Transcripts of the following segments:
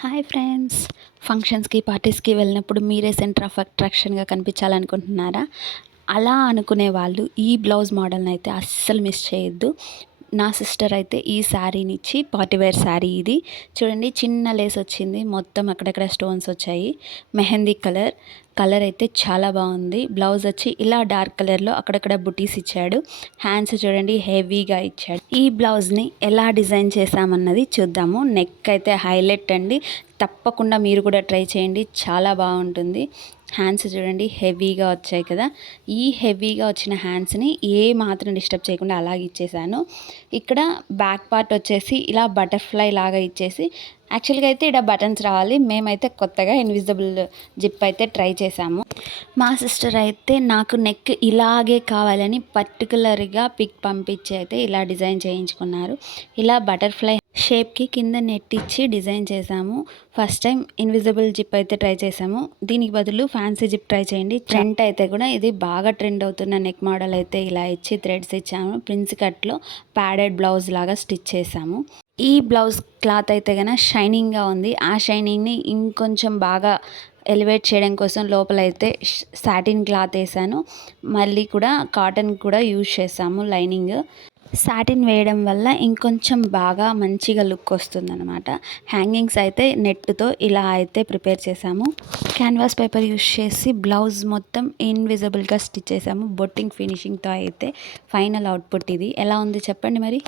Hi friends, ఫంక్షన్స్కి పార్టీస్కి వెళ్ళినప్పుడు మీరే సెంటర్ ఆఫ్ అట్రాక్షన్గా కనిపించాలనుకుంటున్నారా? అలా అనుకునే వాళ్ళు ఈ బ్లౌజ్ మోడల్ని అయితే అస్సలు మిస్ చేయొద్దు. నా సిస్టర్ అయితే ఈ శారీని ఇచ్చి, పార్టీ వేర్ శారీ ఇది చూడండి, చిన్న లేస్ వచ్చింది, మొత్తం అక్కడక్కడ స్టోన్స్ వచ్చాయి. మెహందీ కలర్ అయితే చాలా బాగుంది. బ్లౌజ్ వచ్చి ఇలా డార్క్ కలర్లో అక్కడక్కడ బుటీస్ ఇచ్చాడు. హ్యాండ్స్ చూడండి హెవీగా ఇచ్చాడు. ఈ బ్లౌజ్ని ఎలా డిజైన్ చేసామన్నది చూద్దాము. నెక్ అయితే హైలైట్ అండి, తప్పకుండా మీరు కూడా ట్రై చేయండి, చాలా బాగుంటుంది. హ్యాండ్స్ చూడండి హెవీగా వచ్చాయి కదా. ఈ హెవీగా వచ్చిన హ్యాండ్స్ని ఏ మాత్రం డిస్టర్బ్ చేయకుండా అలాగే ఇచ్చేసాను. ఇక్కడ బ్యాక్ పార్ట్ వచ్చేసి ఇలా బటర్ఫ్లై లాగా ఇచ్చేసి, యాక్చువల్గా అయితే ఇక్కడ బటన్స్ రావాలి, మేమైతే కొత్తగా ఇన్విజిబుల్ జిప్ అయితే ట్రై చేసాము. మా సిస్టర్ అయితే నాకు నెక్ ఇలాగే కావాలని పర్టికులర్గా పిక్ పంపించి అయితే ఇలా డిజైన్ చేయించుకున్నారు. ఇలా బటర్ఫ్లై షేప్కి కింద నెట్ ఇచ్చి డిజైన్ చేసాము. ఫస్ట్ టైం ఇన్విజిబుల్ జిప్ అయితే ట్రై చేసాము, దీనికి బదులు ఫ్యాన్సీ జిప్ ట్రై చేయండి. ట్రెండ్ అయితే కూడా ఇది బాగా ట్రెండ్ అవుతున్న నెక్ మోడల్ అయితే ఇలా ఇచ్చి థ్రెడ్స్ ఇచ్చాము. ప్రిన్స్ కట్లో ప్యాడెడ్ బ్లౌజ్ లాగా స్టిచ్ చేసాము. ఈ బ్లౌజ్ క్లాత్ అయితే కనుక షైనింగ్గా ఉంది. ఆ షైనింగ్ని ఇంకొంచెం బాగా ఎలివేట్ చేయడం కోసం లోపలైతే సాటిన్ క్లాత్ వేసాను. మళ్ళీ కూడా కాటన్ కూడా యూజ్ చేసాము లైనింగ్. సాటిన్ వేయడం వల్ల ఇంకొంచెం బాగా మంచిగా లుక్ వస్తుందన్నమాట. హ్యాంగింగ్స్ అయితే నెట్తో ఇలా అయితే ప్రిపేర్ చేసాము. క్యాన్వాస్ పేపర్ యూస్ చేసి బ్లౌజ్ మొత్తం ఇన్విజిబుల్గా స్టిచ్ చేసాము. బొట్టింగ్ ఫినిషింగ్తో అయితే ఫైనల్ అవుట్పుట్ ఇది. ఎలా ఉంది చెప్పండి మరి.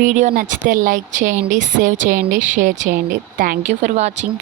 వీడియో నచ్చితే లైక్ చేయండి, సేవ్ చేయండి, షేర్ చేయండి. Thank you for watching.